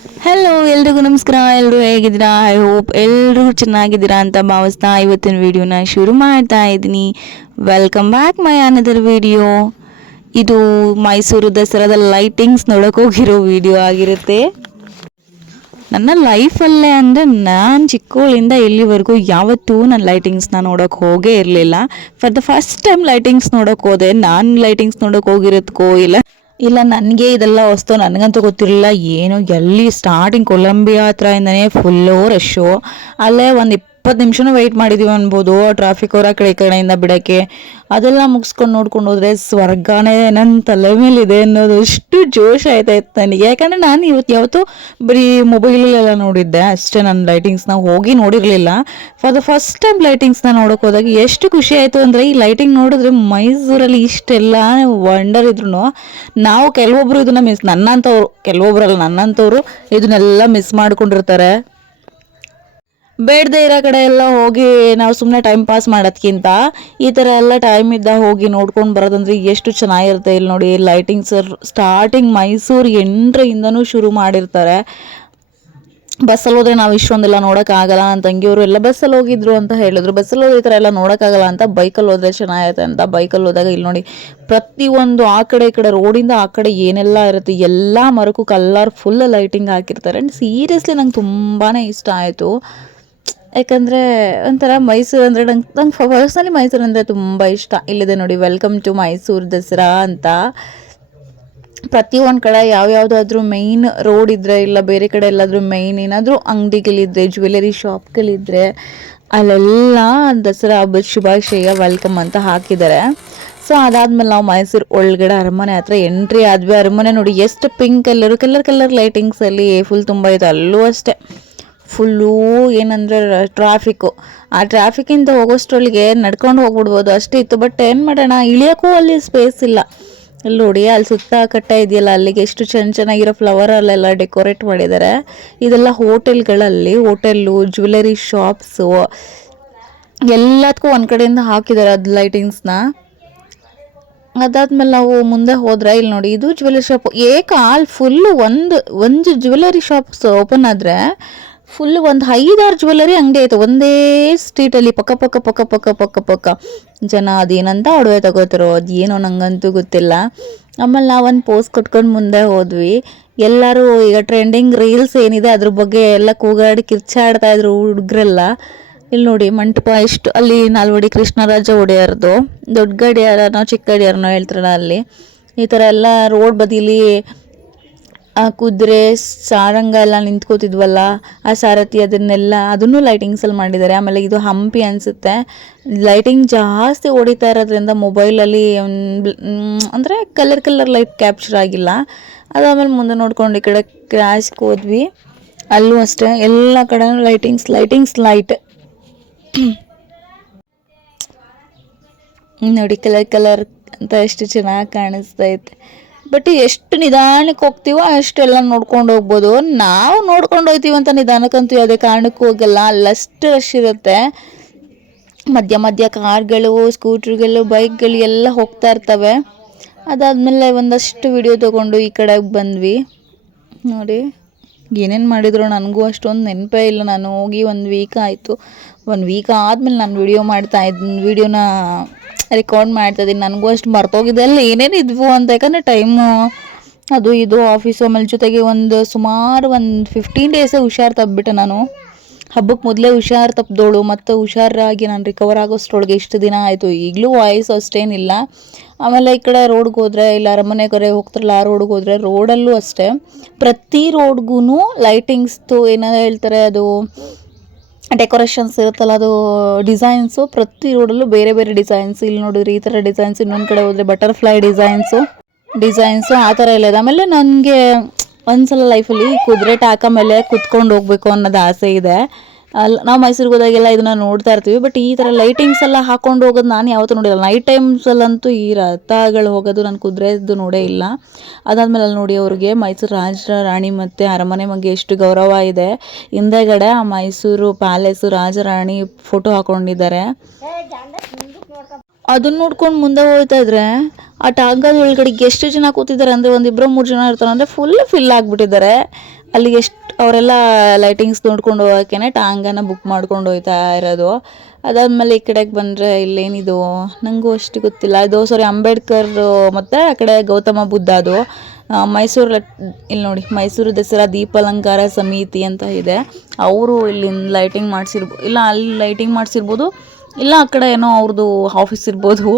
Hello ಎಲ್ರಿಗೂ ನಮಸ್ಕಾರ. ಎಲ್ಲರೂ ಹೇಗಿದ್ದೀರಾ? ಐ ಹೋಪ್ ಎಲ್ಲರೂ ಚೆನ್ನಾಗಿದ್ದೀರಾ ಅಂತ ಭಾವಿಸ್ತಾ ಇವತ್ತಿನ ವಿಡಿಯೋನ ಶುರು ಮಾಡ್ತಾ ಇದ್ದೀನಿ. Welcome back my another video. ಇದು ಮೈಸೂರು ದಸರಾದ ಲೈಟಿಂಗ್ಸ್ ನೋಡೋಕೆ ಹೋಗಿರೋ ವಿಡಿಯೋ ಆಗಿರುತ್ತೆ. ನನ್ನ ಲೈಫಲ್ಲೇ ಅಂದರೆ ನಾನು ಚಿಕ್ಕವಳಿಂದ ಇಲ್ಲಿವರೆಗೂ ಯಾವತ್ತೂ ನಾನು ಲೈಟಿಂಗ್ಸ್ನ ನೋಡೋಕೆ ಹೋಗೇ ಇರಲಿಲ್ಲ. For the first time lightings ನೋಡೋಕೆ ಹೋದೆ. ನಾನು ಲೈಟಿಂಗ್ಸ್ ನೋಡೋಕೆ ಹೋಗಿರೋದಕ್ಕೋ ಇಲ್ಲ ನನಗೆ ಇದೆಲ್ಲ ಹೊಸ್ತು, ನನಗಂತೂ ಗೊತ್ತಿರಲಿಲ್ಲ ಏನು ಎಲ್ಲಿ. ಸ್ಟಾರ್ಟಿಂಗ್ ಕೊಲಂಬಿಯಾ ಹತ್ರದಿಂದನೇ ಫುಲ್ಲು ರಶ್ಶು. ಅಲ್ಲೇ ಒಂದು 20 ನಿಮಿಷನೂ ವೆಯ್ಟ್ ಮಾಡಿದ್ದೀವಿ ಅನ್ಬೋದು, ಟ್ರಾಫಿಕ್ ಅವರ ಕಡೆ ಕಡೆಯಿಂದ ಬಿಡೋಕ್ಕೆ. ಅದೆಲ್ಲ ಮುಗಿಸ್ಕೊಂಡು ನೋಡ್ಕೊಂಡು ಹೋದರೆ ಸ್ವರ್ಗನೇ ನನ್ನ ತಲೆ ಮೇಲಿದೆ ಅನ್ನೋದು ಅಷ್ಟು ಜೋಶ್ ಆಯ್ತಾಯಿತ್ತು ನನಗೆ. ಯಾಕಂದರೆ ನಾನು ಯಾವತ್ತೂ ಬರೀ ಮೊಬೈಲಲ್ಲೆಲ್ಲ ನೋಡಿದ್ದೆ ಅಷ್ಟೇ, ನಾನು ಲೈಟಿಂಗ್ಸ್ನ ಹೋಗಿ ನೋಡಿರಲಿಲ್ಲ. ಫಾರ್ ದ ಫಸ್ಟ್ ಟೈಮ್ ಲೈಟಿಂಗ್ಸ್ನ ನೋಡೋಕೆ ಹೋದಾಗ ಎಷ್ಟು ಖುಷಿ ಆಯಿತು ಅಂದರೆ, ಈ ಲೈಟಿಂಗ್ ನೋಡಿದ್ರೆ ಮೈಸೂರಲ್ಲಿ ಇಷ್ಟೆಲ್ಲ ವಂಡರ್ ಇದ್ರು ನಾವು ಕೆಲವೊಬ್ರು ಇದನ್ನ ನನ್ನಂಥವ್ರು ಇದನ್ನೆಲ್ಲ ಮಿಸ್ ಮಾಡ್ಕೊಂಡಿರ್ತಾರೆ. ಬೇಡದೇ ಇರೋ ಕಡೆ ಎಲ್ಲ ಹೋಗಿ ನಾವು ಸುಮ್ಮನೆ ಟೈಮ್ ಪಾಸ್ ಮಾಡೋದ್ಕಿಂತ ಈ ಥರ ಎಲ್ಲ ಟೈಮ್ ಇದ್ದ ಹೋಗಿ ನೋಡ್ಕೊಂಡು ಬರೋದಂದ್ರೆ ಎಷ್ಟು ಚೆನ್ನಾಗಿರುತ್ತೆ. ಇಲ್ಲಿ ನೋಡಿ ಲೈಟಿಂಗ್ಸ್ ಸ್ಟಾರ್ಟಿಂಗ್ ಮೈಸೂರು ಎಂಟ್ರಿಂದನೂ ಶುರು ಮಾಡಿರ್ತಾರೆ. ಬಸ್ಸಲ್ಲಿ ಹೋದರೆ ನಾವು ಇಷ್ಟೊಂದೆಲ್ಲ ನೋಡೋಕ್ಕಾಗಲ್ಲ. ನನ್ನ ತಂಗಿಯವರು ಎಲ್ಲ ಬಸ್ಸಲ್ಲಿ ಹೋಗಿದ್ರು ಅಂತ ಹೇಳಿದ್ರು. ಬಸ್ಸಲ್ಲಿ ಹೋದ್ರೆ ಈ ಥರ ಎಲ್ಲ ನೋಡೋಕ್ಕಾಗಲ್ಲ ಅಂತ ಬೈಕಲ್ಲಿ ಹೋದರೆ ಚೆನ್ನಾಗಿರುತ್ತೆ ಅಂತ ಬೈಕಲ್ಲಿ ಹೋದಾಗ ಇಲ್ಲಿ ನೋಡಿ ಪ್ರತಿಯೊಂದು ಆ ಕಡೆ ಈ ಕಡೆ ರೋಡಿಂದ ಆ ಕಡೆ ಏನೆಲ್ಲ ಇರುತ್ತೆ ಎಲ್ಲ ಮರಕ್ಕೂ ಕಲರ್ಫುಲ್ ಲೈಟಿಂಗ್ ಹಾಕಿರ್ತಾರೆ. ಆ್ಯಂಡ್ ಸೀರಿಯಸ್ಲಿ ನಂಗೆ ತುಂಬಾ ಇಷ್ಟ ಆಯಿತು. ಯಾಕಂದರೆ ಒಂಥರ ಮೈಸೂರು ಅಂದರೆ ನಂಗೆ ಪರ್ಸ್ನಲಿ ಮೈಸೂರು ಅಂದರೆ ತುಂಬ ಇಷ್ಟ. ಇಲ್ಲಿದೆ ನೋಡಿ ವೆಲ್ಕಮ್ ಟು ಮೈಸೂರು ದಸರಾ ಅಂತ. ಪ್ರತಿಯೊಂದು ಕಡೆ ಯಾವ್ಯಾವುದಾದ್ರೂ ಮೈನ್ ರೋಡ್ ಇದ್ದರೆ ಇಲ್ಲ ಬೇರೆ ಕಡೆ ಎಲ್ಲಾದರೂ ಮೈನ್ ಏನಾದರೂ ಅಂಗಡಿಗಳಿದ್ರೆ ಜ್ಯುವೆಲರಿ ಶಾಪ್ಗಳಿದ್ರೆ ಅಲ್ಲೆಲ್ಲ ದಸರಾ ಹಬ್ಬದ ಶುಭಾಶಯ ವೆಲ್ಕಮ್ ಅಂತ ಹಾಕಿದ್ದಾರೆ. ಸೊ ಅದಾದಮೇಲೆ ನಾವು ಮೈಸೂರು ಒಳಗಡೆ ಅರಮನೆ ಹತ್ರ ಎಂಟ್ರಿ ಆದ್ವಿ. ಅರಮನೆ ನೋಡಿ ಎಷ್ಟು ಪಿಂಕ್ ಕಲರ್ ಲೈಟಿಂಗ್ಸಲ್ಲಿ ಫುಲ್ ತುಂಬ ಇದೆ. ಅಲ್ಲೂ ಅಷ್ಟೇ ಫುಲ್ಲು ಏನಂದರೆ ಟ್ರಾಫಿಕ್ಕು. ಆ ಟ್ರಾಫಿಕ್ಕಿಂದ ಹೋಗೋಷ್ಟರೊಳಗೆ ನಡ್ಕೊಂಡು ಹೋಗ್ಬಿಡ್ಬೋದು ಅಷ್ಟೇ ಇತ್ತು. ಬಟ್ ಏನು ಮಾಡೋಣ, ಇಳಿಯೋಕ್ಕೂ ಅಲ್ಲಿ ಸ್ಪೇಸ್ ಇಲ್ಲ. ಇಲ್ಲಿ ನೋಡಿ ಅಲ್ಲಿ ಸುತ್ತ ಕಟ್ಟ ಇದೆಯಲ್ಲ, ಅಲ್ಲಿಗೆ ಎಷ್ಟು ಚೆನ್ನಾಗಿರೋ ಫ್ಲವರಲ್ಲೆಲ್ಲ ಡೆಕೋರೇಟ್ ಮಾಡಿದ್ದಾರೆ. ಇದೆಲ್ಲ ಹೋಟೆಲ್ಲು ಜ್ಯುವೆಲರಿ ಶಾಪ್ಸು ಎಲ್ಲದಕ್ಕೂ ಒಂದು ಕಡೆಯಿಂದ ಹಾಕಿದ್ದಾರೆ ಅದು ಲೈಟಿಂಗ್ಸ್ನ. ಅದಾದ್ಮೇಲೆ ನಾವು ಮುಂದೆ ಹೋದ್ರೆ ಇಲ್ಲಿ ನೋಡಿ ಇದು ಜ್ಯುವೆಲರಿ ಶಾಪ್. ಫುಲ್ಲು ಒಂದು ಜ್ಯುವೆಲರಿ ಶಾಪ್ಸ್ ಓಪನ್ ಆದರೆ ಫುಲ್ ಒಂದು 5-6 ಜ್ಯುವೆಲರಿ ಅಂಗಡಿ ಆಯಿತು ಒಂದೇ ಸ್ಟ್ರೀಟಲ್ಲಿ ಪಕ್ಕ ಜನ. ಅದೇನಂತ ಒಡವೆ ತಗೋತಾರೋ ಅದೇನೋ ನಂಗಂತೂ ಗೊತ್ತಿಲ್ಲ. ಆಮೇಲೆ ನಾವೊಂದು ಪೋಸ್ ಕೊಟ್ಕೊಂಡು ಮುಂದೆ ಹೋದ್ವಿ. ಎಲ್ಲರೂ ಈಗ ಟ್ರೆಂಡಿಂಗ್ ರೀಲ್ಸ್ ಏನಿದೆ ಅದ್ರ ಬಗ್ಗೆ ಎಲ್ಲ ಕೂಗಾಡಿ ಕಿರ್ಚಾಡ್ತಾ ಇದ್ರು ಹುಡುಗರೆಲ್ಲ. ಇಲ್ಲಿ ನೋಡಿ ಮಂಟಪ ಎಷ್ಟು, ಅಲ್ಲಿ ನಾಲ್ವಡಿ ಕೃಷ್ಣರಾಜ ಒಡೆಯರ್ದು ದೊಡ್ಡ ಗಡಿಯಾರನೋ ಚಿಕ್ಕ ಗಡಿಯಾರನೋ ಹೇಳ್ತಾರಲ್ಲ ಅಲ್ಲಿ. ಈ ಥರ ಎಲ್ಲ ರೋಡ್ ಬದಿಲಿ ಕುದುರೆ ಸಾರಂಗ ಎಲ್ಲ ನಿಂತ್ಕೋತಿದ್ವಲ್ಲ ಆ ಸಾರಥಿ ಅದನ್ನು ಲೈಟಿಂಗ್ಸಲ್ಲಿ ಮಾಡಿದ್ದಾರೆ. ಆಮೇಲೆ ಇದು ಹಂಪಿ ಅನಿಸುತ್ತೆ. ಲೈಟಿಂಗ್ ಜಾಸ್ತಿ ಹೊಡಿತಾ ಇರೋದ್ರಿಂದ ಮೊಬೈಲಲ್ಲಿ ಅಂದರೆ ಕಲರ್ ಲೈಟ್ ಕ್ಯಾಪ್ಚರ್ ಆಗಿಲ್ಲ. ಅದಾದಮೇಲೆ ಮುಂದೆ ನೋಡ್ಕೊಂಡು ಈ ಕಡೆ ಕ್ರಾಶ್ಗೆ ಹೋದ್ವಿ. ಅಲ್ಲೂ ಅಷ್ಟೇ ಎಲ್ಲ ಕಡೆ ಲೈಟಿಂಗ್ಸ್ ಲೈಟ್ ನೋಡಿ ಕಲರ್ ಅಂತ ಎಷ್ಟು ಚೆನ್ನಾಗಿ ಕಾಣಿಸ್ತೈತೆ. ಬಟ್ ಎಷ್ಟು ನಿಧಾನಕ್ಕೆ ಹೋಗ್ತೀವೋ ಅಷ್ಟೆಲ್ಲ ನೋಡ್ಕೊಂಡು ಹೋಗ್ಬೋದು. ನಾವು ನೋಡ್ಕೊಂಡು ಹೋಗ್ತೀವಿ ಅಂತ ನಿಧಾನಕ್ಕಂತೂ ಯಾವುದೇ ಕಾರಣಕ್ಕೂ ಹೋಗಲ್ಲ, ಅಲ್ಲಷ್ಟು ರಶ್ ಇರುತ್ತೆ. ಮಧ್ಯ ಕಾರ್ಗಳು ಸ್ಕೂಟ್ರುಗಳು ಬೈಕ್ಗಳು ಎಲ್ಲ ಹೋಗ್ತಾ ಇರ್ತವೆ. ಅದಾದಮೇಲೆ ಒಂದಷ್ಟು ವಿಡಿಯೋ ತೊಗೊಂಡು ಈ ಕಡೆಗೆ ಬಂದ್ವಿ. ನೋಡಿ ಏನೇನು ಮಾಡಿದ್ರು ನನಗೂ ಅಷ್ಟೊಂದು ನೆನಪೇ ಇಲ್ಲ. ನಾನು ಹೋಗಿ 1 ವೀಕ್ ಆಯಿತು. 1 ವೀಕ್ ಆದಮೇಲೆ ನಾನು ವಿಡಿಯೋನ ರೆಕಾರ್ಡ್ ಮಾಡ್ತಾಯಿದ್ದೀನಿ. ನನಗೂ ಅಷ್ಟು ಮರ್ತೋಗಿದೆ ಅಲ್ಲಿ ಏನೇನು ಇದ್ವು ಅಂತ. ಯಾಕಂದರೆ ಟೈಮು ಅದು ಇದು ಆಫೀಸು ಆಮೇಲೆ ಜೊತೆಗೆ ಸುಮಾರು 15 ಡೇಸೇ ಹುಷಾರು ತಪ್ಪಿಬಿಟ್ಟೆ ನಾನು. ಹಬ್ಬಕ್ಕೆ ಮೊದಲೇ ಹುಷಾರು ತಪ್ಪಿದೋಳು ಮತ್ತು ಹುಷಾರಾಗಿ ನಾನು ರಿಕವರ್ ಆಗೋಷ್ಟರೊಳಗೆ ಇಷ್ಟು ದಿನ ಆಯಿತು. ಈಗಲೂ ವಾಯ್ಸ್ ಅಷ್ಟೇನಿಲ್ಲ. ಆಮೇಲೆ ಈ ಕಡೆ ರೋಡ್ಗೆ ಹೋದರೆ ಇಲ್ಲ ಅರಮನೆ ಕಡೆ ಹೋಗ್ತಾರಲ್ಲ ಆ ರೋಡ್ಗೆ ಹೋದರೆ ರೋಡಲ್ಲೂ ಅಷ್ಟೇ ಪ್ರತಿ ರೋಡ್ಗೂ ಲೈಟಿಂಗ್ಸ್ದು ಏನೋ ಹೇಳ್ತಾರೆ ಅದು ಡೆಕೋರೇಷನ್ಸ್ ಇರುತ್ತಲ್ಲ ಅದು ಡಿಸೈನ್ಸು ಪ್ರತಿ ರೋಡಲ್ಲೂ ಬೇರೆ ಡಿಸೈನ್ಸ್. ಇಲ್ಲಿ ನೋಡಿದ್ರೆ ಈ ಥರ ಡಿಸೈನ್ಸ್, ಇನ್ನೊಂದು ಕಡೆ ಹೋದರೆ ಬಟರ್ಫ್ಲೈ ಡಿಸೈನ್ಸು ಆ ಥರ ಎಲ್ಲ ಇದೆ. ಆಮೇಲೆ ನನಗೆ ಒಂದ್ಸಲ ಲೈಫಲ್ಲಿ ಕುದುರೆ ಟಾಕ ಮೇಲೆ ಕುತ್ಕೊಂಡು ಹೋಗ್ಬೇಕು ಅನ್ನೋದು ಆಸೆ ಇದೆ. ನಾವು ಮೈಸೂರಿಗೆ ಹೋದಾಗೆಲ್ಲ ಇದನ್ನು ನೋಡ್ತಾ ಇರ್ತೀವಿ. ಬಟ್ ಈ ಥರ ಲೈಟಿಂಗ್ಸ್ ಎಲ್ಲ ಹಾಕೊಂಡು ಹೋಗೋದು ನಾನು ಯಾವತ್ತೂ ನೋಡಿಲ್ಲ. ನೈಟ್ ಟೈಮ್ಸಲ್ಲಂತೂ ಈ ರಥಗಳು ಹೋಗೋದು ನಾನು ಕುದುರೆದು ನೋಡೇ ಇಲ್ಲ. ಅದಾದಮೇಲೆ ಅಲ್ಲಿ ನೋಡಿ ಅವ್ರಿಗೆ ಮೈಸೂರು ರಾಜ ರಾಣಿ ಮತ್ತು ಅರಮನೆ ಬಗ್ಗೆ ಎಷ್ಟು ಗೌರವ ಇದೆ. ಹಿಂದೆಗಡೆ ಆ ಮೈಸೂರು ಪ್ಯಾಲೇಸು ರಾಜ ರಾಣಿ ಫೋಟೋ ಹಾಕ್ಕೊಂಡಿದ್ದಾರೆ. ಅದನ್ನ ನೋಡ್ಕೊಂಡು ಮುಂದೆ ಹೋಗ್ತಾ ಇದ್ರೆ ಆ ಟಾಂಗದ ಒಳಗಡೆ ಎಷ್ಟು ಜನ ಕೂತಿದ್ದಾರೆ ಅಂದರೆ 1-2-3 ಜನ ಇರ್ತಾರೆ ಅಂದರೆ ಫಿಲ್ ಆಗಿಬಿಟ್ಟಿದ್ದಾರೆ. ಅಲ್ಲಿಗೆ ಎಷ್ಟು ಅವರೆಲ್ಲ ಲೈಟಿಂಗ್ಸ್ ನೋಡ್ಕೊಂಡು ಹೋಗೋಕೆ ಟಾಂಗನ ಬುಕ್ ಮಾಡ್ಕೊಂಡು ಹೋಗ್ತಾ ಇರೋದು. ಅದಾದಮೇಲೆ ಈ ಕಡೆಗೆ ಬಂದರೆ ಇಲ್ಲೇನಿದು ನನಗೂ ಅಷ್ಟು ಗೊತ್ತಿಲ್ಲ. ಇದು ಸಾರಿ ಅಂಬೇಡ್ಕರ್ ಮತ್ತು ಆ ಕಡೆ ಗೌತಮ ಬುದ್ಧ. ಅದು ಮೈಸೂರು ಇಲ್ಲಿ ನೋಡಿ, ಮೈಸೂರು ದಸರಾ ದೀಪಾಲಂಕಾರ ಸಮಿತಿ ಅಂತ ಇದೆ. ಅವರು ಇಲ್ಲಿ ಲೈಟಿಂಗ್ ಇಲ್ಲ ಅಲ್ಲಿ ಲೈಟಿಂಗ್ ಮಾಡಿಸಿರ್ಬೋದು, ಇಲ್ಲ ಆ ಕಡೆ ಏನೋ ಅವ್ರದ್ದು ಆಫೀಸ್ ಇರ್ಬೋದು.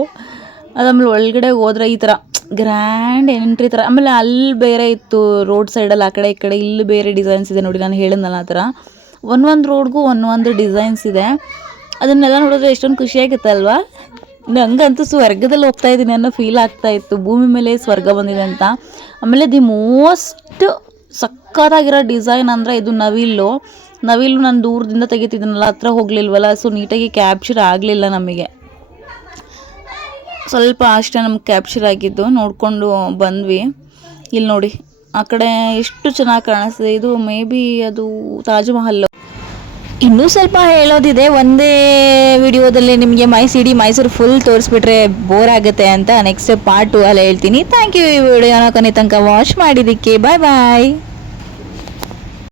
ಅದಾದ್ಮೇಲೆ ಒಳಗಡೆ ಹೋದ್ರೆ ಈ ಥರ ಗ್ರ್ಯಾಂಡ್ ಎಂಟ್ರಿ ಥರ. ಆಮೇಲೆ ಅಲ್ಲಿ ಬೇರೆ ಇತ್ತು ರೋಡ್ ಸೈಡಲ್ಲಿ, ಆ ಕಡೆ ಈ ಕಡೆ ಇಲ್ಲಿ ಬೇರೆ ಡಿಸೈನ್ಸ್ ಇದೆ ನೋಡಿ. ನಾನು ಹೇಳಿದ್ನಲ್ಲ ಆ ಥರ ಒಂದೊಂದು ರೋಡ್ಗೂ ಒಂದೊಂದು ಡಿಸೈನ್ಸ್ ಇದೆ. ಅದನ್ನೆಲ್ಲ ನೋಡಿದ್ರೆ ಎಷ್ಟೊಂದು ಖುಷಿಯಾಗುತ್ತೆ ಅಲ್ವಾ. ನನಗಂತೂ ಸ್ವರ್ಗದಲ್ಲಿ ಹೋಗ್ತಾ ಇದ್ದೀನಿ ಅನ್ನೋ ಫೀಲ್ ಆಗ್ತಾ ಇತ್ತು. ಭೂಮಿ ಮೇಲೆ ಸ್ವರ್ಗ ಬಂದಿದೆ ಅಂತ. ಆಮೇಲೆ ದಿ ಮೋಸ್ಟ್ ಸಕ್ಕತ್ತಾಗಿರೋ ಡಿಸೈನ್ ಅಂದರೆ ಇದು ನವಿಲು ನಾನು ದೂರದಿಂದ ತೆಗಿತಿದ್ದೀನಲ್ಲ, ಹತ್ರ ಹೋಗಲಿಲ್ವಲ್ಲ, ಸೊ ನೀಟಾಗಿ ಕ್ಯಾಪ್ಚರ್ ಆಗಲಿಲ್ಲ ನಮಗೆ. ಸ್ವಲ್ಪ ಅಷ್ಟೇ ನಮ್ಗೆ ಕ್ಯಾಪ್ಚರ್ ಆಗಿದ್ದು, ನೋಡಿಕೊಂಡು ಬಂದ್ವಿ. ಇಲ್ಲಿ ನೋಡಿ ಆ ಕಡೆ ಎಷ್ಟು ಚೆನ್ನಾಗಿ ಕಾಣಿಸ್ತಿದೆ. ಇದು ಮೇ ಬಿ ಅದು ತಾಜ್ ಮಹಲ್. ಇನ್ನೂ ಸ್ವಲ್ಪ ಹೇಳೋದಿದೆ, ಒಂದೇ ವಿಡಿಯೋದಲ್ಲಿ ನಿಮಗೆ ಮೈಸೂರು ಫುಲ್ ತೋರಿಸ್ಬಿಟ್ರೆ ಬೋರ್ ಆಗುತ್ತೆ ಅಂತ ನೆಕ್ಸ್ಟ್ ಪಾರ್ಟ್ 2 ಅಲ್ಲಿ ಹೇಳ್ತೀನಿ. ಥ್ಯಾಂಕ್ ಯು ಈ ವಿಡಿಯೋನ ಕೊನೆ ತನಕ ವಾಚ್ ಮಾಡಿದ್ದಕ್ಕೆ. ಬಾಯ್ ಬಾಯ್.